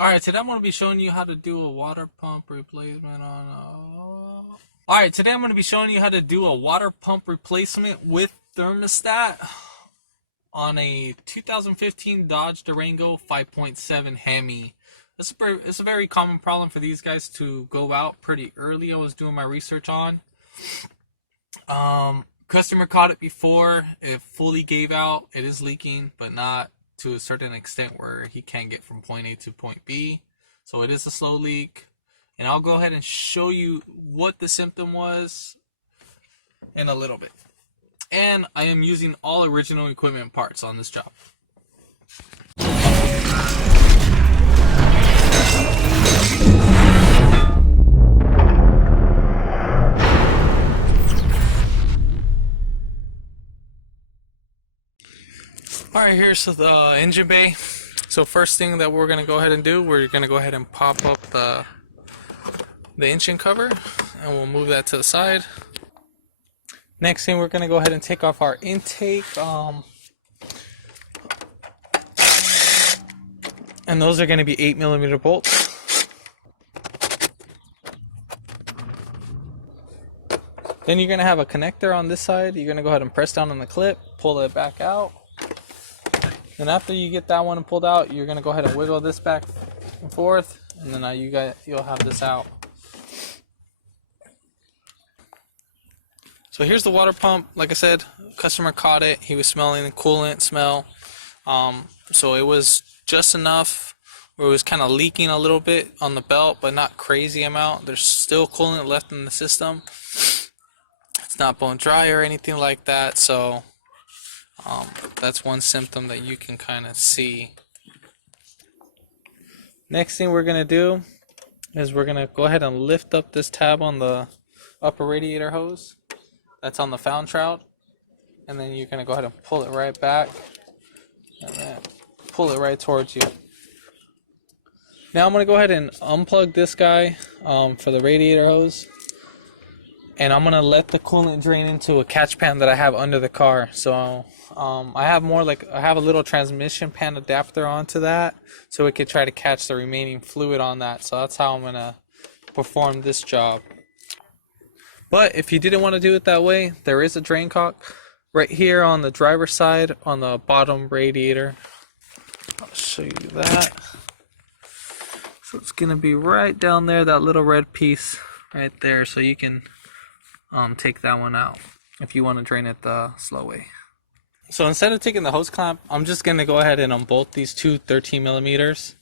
Alright, today I'm going to be showing you how to do a water pump replacement on Alright, today I'm going to be showing you how to do a water pump replacement with thermostat on a 2015 Dodge Durango 5.7 Hemi. It's a very common problem for these guys to go out pretty early. I was doing my research on. Customer caught it before. It fully gave out. It is leaking, but not to a certain extent where he can't get from point A to point B. So it is a slow leak. And I'll go ahead and show you what the symptom was in a little bit. And I am using all original equipment parts on this job. Alright, here's the engine bay. So first thing that we're going to go ahead and do, we're going to go ahead and pop up the engine cover, and we'll move that to the side. Next thing, we're going to go ahead and take off our intake. And those are going to be 8mm bolts. Then you're going to have a connector on this side. You're going to go ahead and press down on the clip, pull it back out. And after you get that one pulled out, you're going to go ahead and wiggle this back and forth, and then you'll have this out. So here's the water pump. Like I said, customer caught it. He was smelling the coolant smell. So it was just enough where it was kind of leaking a little bit on the belt, but not crazy amount. There's still coolant left in the system. It's not bone dry or anything like that. So that's one symptom that you can kind of see. Next thing we're going to do is we're going to go ahead and lift up this tab on the upper radiator hose that's on the fan shroud, and then you're going to go ahead and pull it right back and then pull it right towards you. Now I'm going to go ahead and unplug this guy for the radiator hose, and I'm going to let the coolant drain into a catch pan that I have under the car. So I have a little transmission pan adapter onto that, so it could try to catch the remaining fluid on that. So that's how I'm going to perform this job. But if you didn't want to do it that way, there is a drain cock right here on the driver's side on the bottom radiator. I'll show you that. So it's going to be right down there, that little red piece right there. So you can take that one out if you want to drain it the slow way. So instead of taking the hose clamp, I'm just going to go ahead and unbolt these two 13mm.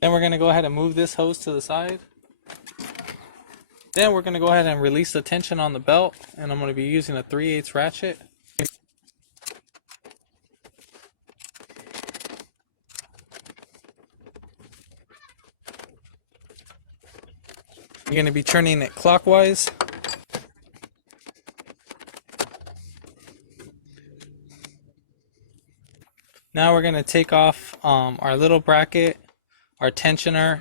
Then we're going to go ahead and move this hose to the side. Then we're going to go ahead and release the tension on the belt, and I'm going to be using a 3/8 ratchet. You're going to be turning it clockwise. Now we're going to take off our little bracket, our tensioner,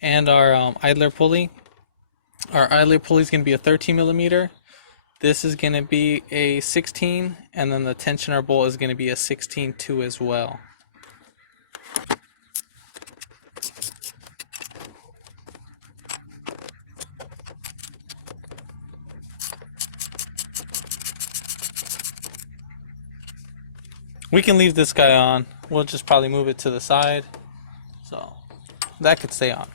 and our idler pulley. Our idler pulley is going to be a 13mm. This is going to be a 16, and then the tensioner bolt is going to be a 16-2 as well. We can leave this guy on. We'll just probably move it to the side, so that could stay on.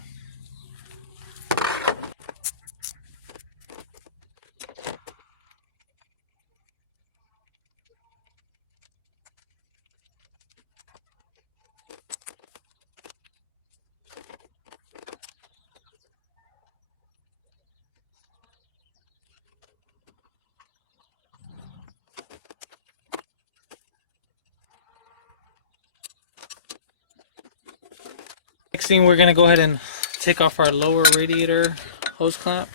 Next thing, we're going to go ahead and take off our lower radiator hose clamp.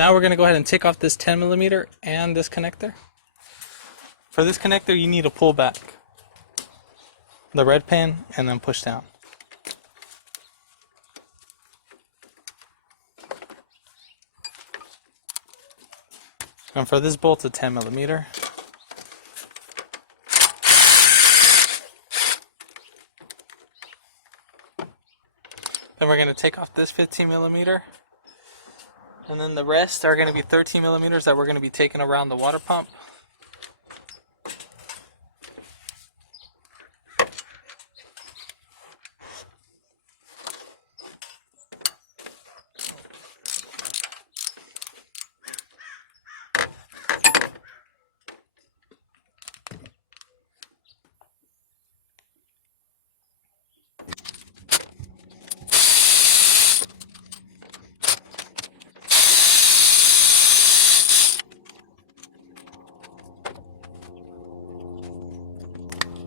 Now we're going to go ahead and take off this 10mm and this connector. For this connector, you need to pull back the red pin and then push down. And for this bolt, a 10mm. Then we're going to take off this 15mm. And then the rest are going to be 13mm that we're going to be taking around the water pump.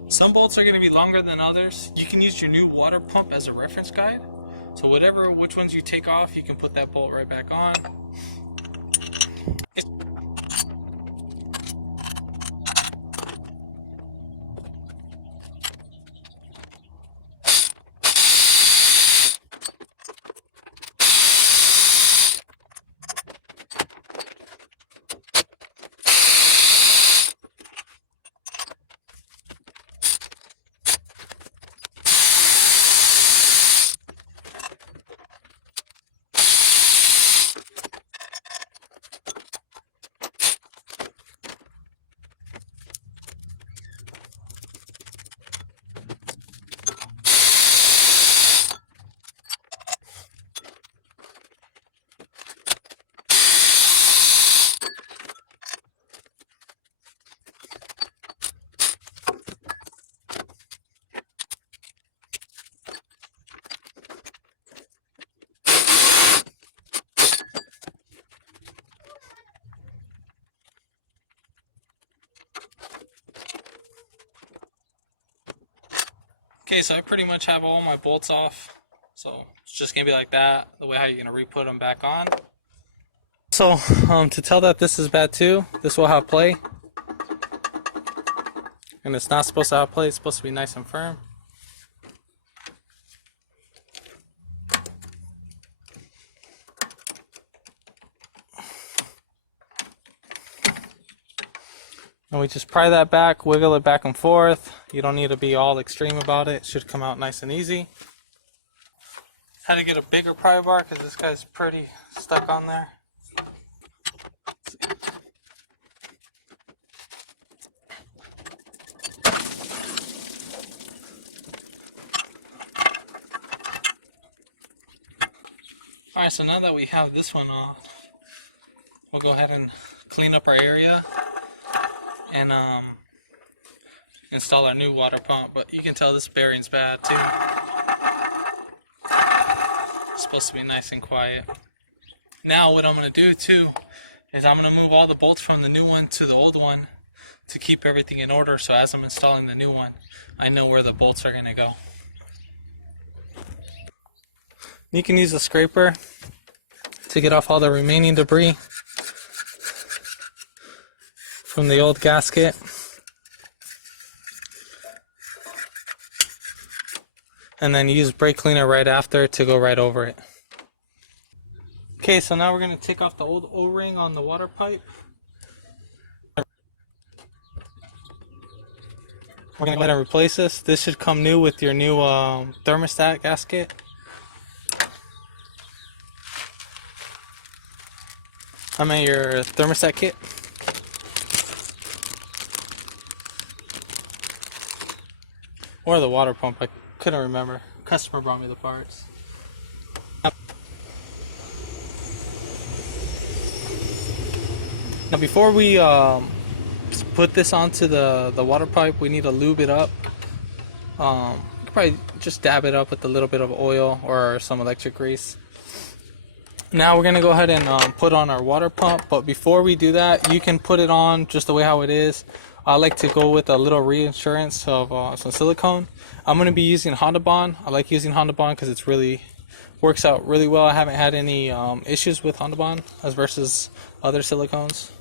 Some bolts are going to be longer than others. You can use your new water pump as a reference guide. So which ones you take off, you can put that bolt right back on. Okay, so I pretty much have all my bolts off. So it's just going to be like that, the way how you're going to re-put them back on. So to tell that this is bad too, this will have play. And it's not supposed to have play, it's supposed to be nice and firm. And we just pry that back, wiggle it back and forth. You don't need to be all extreme about it. It should come out nice and easy. Had to get a bigger pry bar because this guy's pretty stuck on there. Alright, so now that we have this one on, we'll go ahead and clean up our area and install our new water pump. But you can tell this bearing's bad too. It's supposed to be nice and quiet. Now what I'm going to do too is I'm going to move all the bolts from the new one to the old one to keep everything in order, so as I'm installing the new one, I know where the bolts are going to go. You can use a scraper to get off all the remaining debris from the old gasket. And then use brake cleaner right after to go right over it. Okay, so now we're going to take off the old O-ring on the water pipe. We're going to go ahead and replace this. This should come new with your new thermostat gasket. I mean your thermostat kit. Or the water pump, I couldn't remember. Customer brought me the parts. Now before we put this onto the water pipe, we need to lube it up. You could probably just dab it up with a little bit of oil or some electric grease. Now we're going to go ahead and put on our water pump, but before we do that, you can put it on just the way how it is. I like to go with a little reinsurance of some silicone. I'm going to be using Honda Bond. I like using Honda Bond because it's really works out really well. I haven't had any issues with Honda Bond as versus other silicones.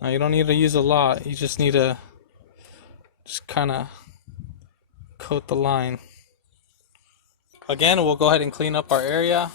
Now you don't need to use a lot. You just need to just kind of coat the line. Again, we'll go ahead and clean up our area.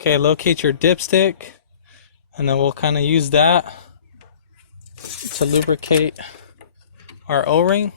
Okay, locate your dipstick, and then we'll kind of use that to lubricate our O-ring.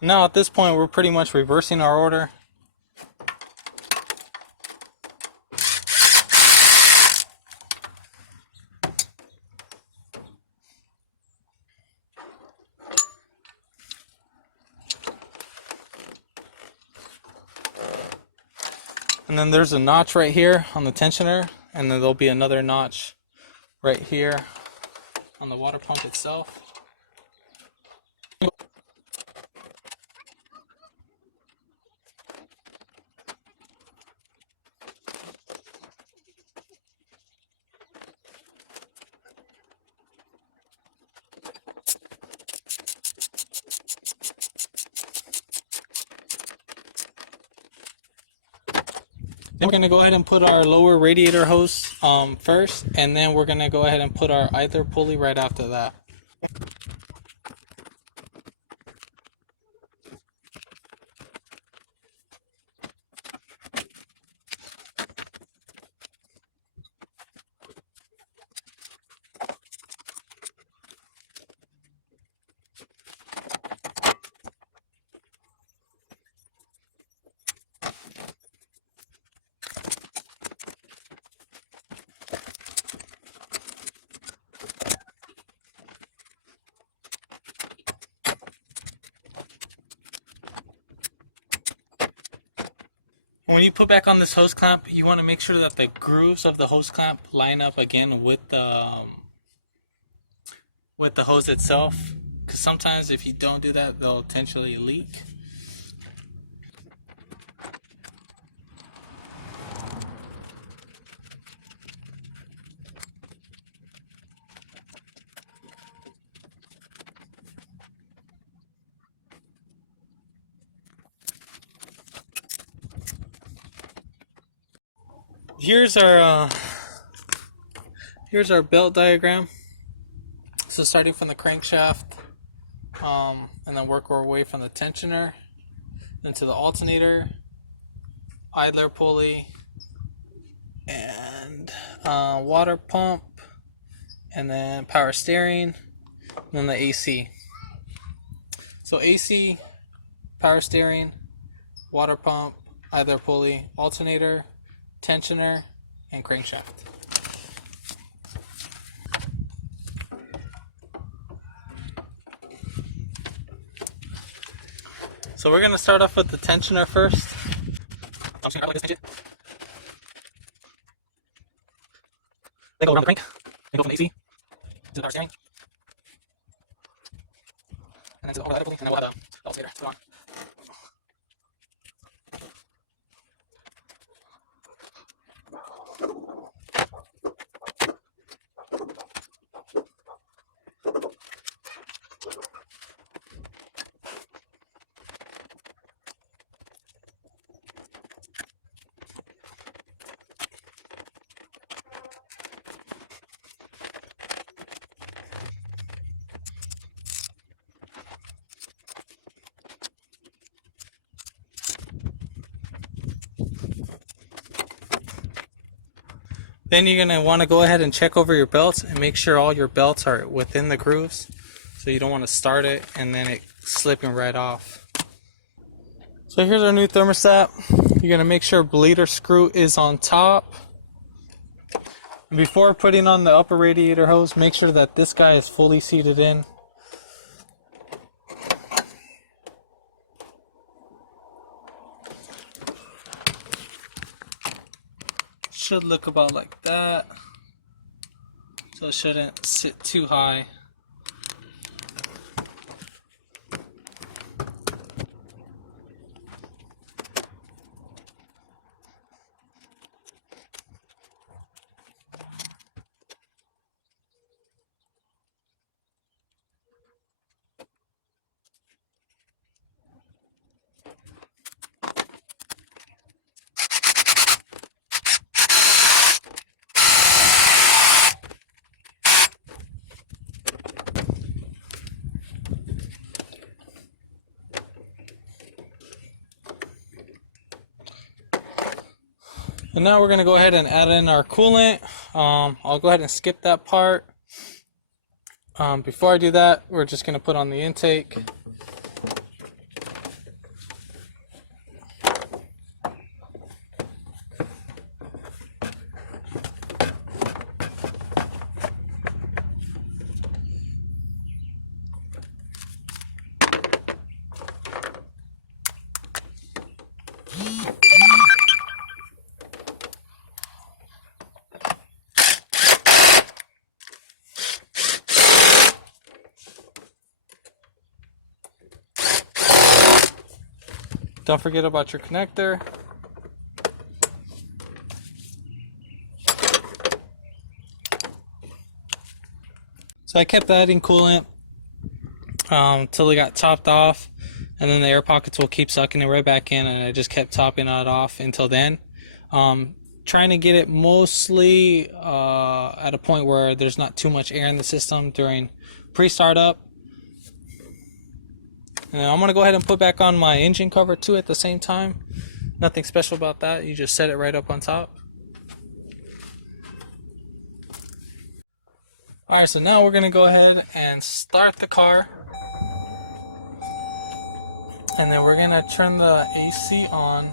Now at this point, we're pretty much reversing our order. And then there's a notch right here on the tensioner, and then there'll be another notch right here on the water pump itself. Then we're going to go ahead and put our lower radiator hose first, and then we're going to go ahead and put our idler pulley right after that. When you put back on this hose clamp, you want to make sure that the grooves of the hose clamp line up again with the hose itself, because sometimes if you don't do that, they'll potentially leak. Here's our belt diagram. So starting from the crankshaft, and then work our way from the tensioner into the alternator, idler pulley, and water pump, and then power steering, and then the AC. So AC, power steering, water pump, idler pulley, alternator, tensioner, and crankshaft. So we're going to start off with the tensioner first. I'm just going to like this. Then go around the crank. Then go from the AC to the power steering. And then to the idler pulley, and then we'll have the alternator to go on. Then you're going to want to go ahead and check over your belts and make sure all your belts are within the grooves. So you don't want to start it and then it slipping right off. So here's our new thermostat. You're going to make sure bleeder screw is on top. And before putting on the upper radiator hose, make sure that this guy is fully seated in. Should look about like that. So it shouldn't sit too high. And now we're going to go ahead and add in our coolant. I'll go ahead and skip that part. Before I do that, we're just going to put on the intake. Don't forget about your connector. So I kept adding coolant till it got topped off, and then the air pockets will keep sucking it right back in, and I just kept topping it off until then. Trying to get it mostly at a point where there's not too much air in the system during pre-startup. And I'm going to go ahead and put back on my engine cover too at the same time. Nothing special about that. You just set it right up on top. Alright, so now we're going to go ahead and start the car. And then we're going to turn the AC on.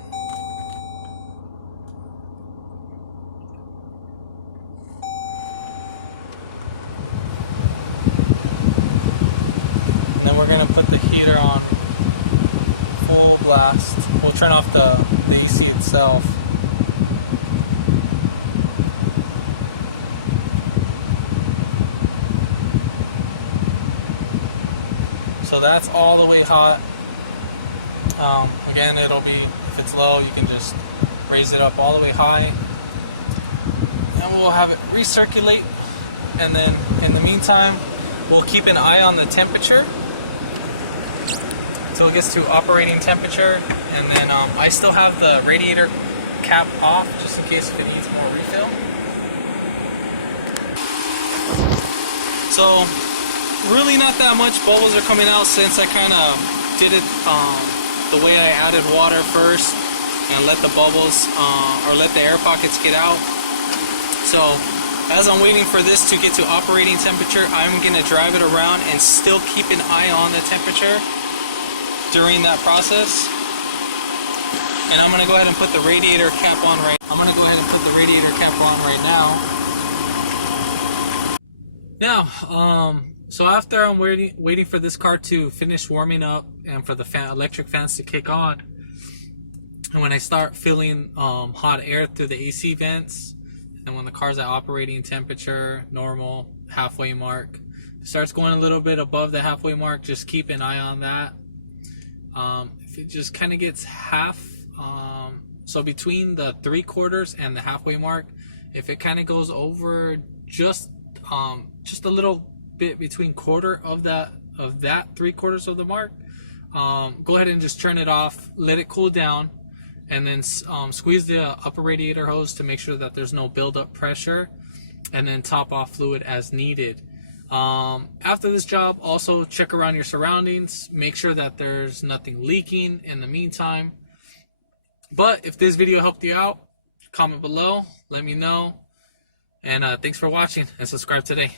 And then we're going to put the heater on full blast. We'll turn off the AC itself. So that's all the way hot. Again, it'll be, if it's low, you can just raise it up all the way high. And we'll have it recirculate. And then in the meantime, we'll keep an eye on the temperature until it gets to operating temperature. And then I still have the radiator cap off just in case if it needs more refill. So really not that much bubbles are coming out since I kind of did it the way I added water first and let the bubbles or let the air pockets get out. So as I'm waiting for this to get to operating temperature, I'm going to drive it around and still keep an eye on the temperature during that process. And I'm going to go ahead and put the radiator cap on right now. So after I'm waiting for this car to finish warming up and for the electric fans to kick on, and when I start feeling hot air through the AC vents, and when the car's at operating temperature, normal, halfway mark, it starts going a little bit above the halfway mark, just keep an eye on that. If it just kind of gets half, so between the 3/4 and the halfway mark, if it kind of goes over just a little bit between quarter of that 3/4 of the mark, go ahead and just turn it off, let it cool down, and then squeeze the upper radiator hose to make sure that there's no buildup pressure, and then top off fluid as needed. After this job, also check around your surroundings, make sure that there's nothing leaking in the meantime. But if this video helped you out, comment below, let me know, and thanks for watching, and subscribe today.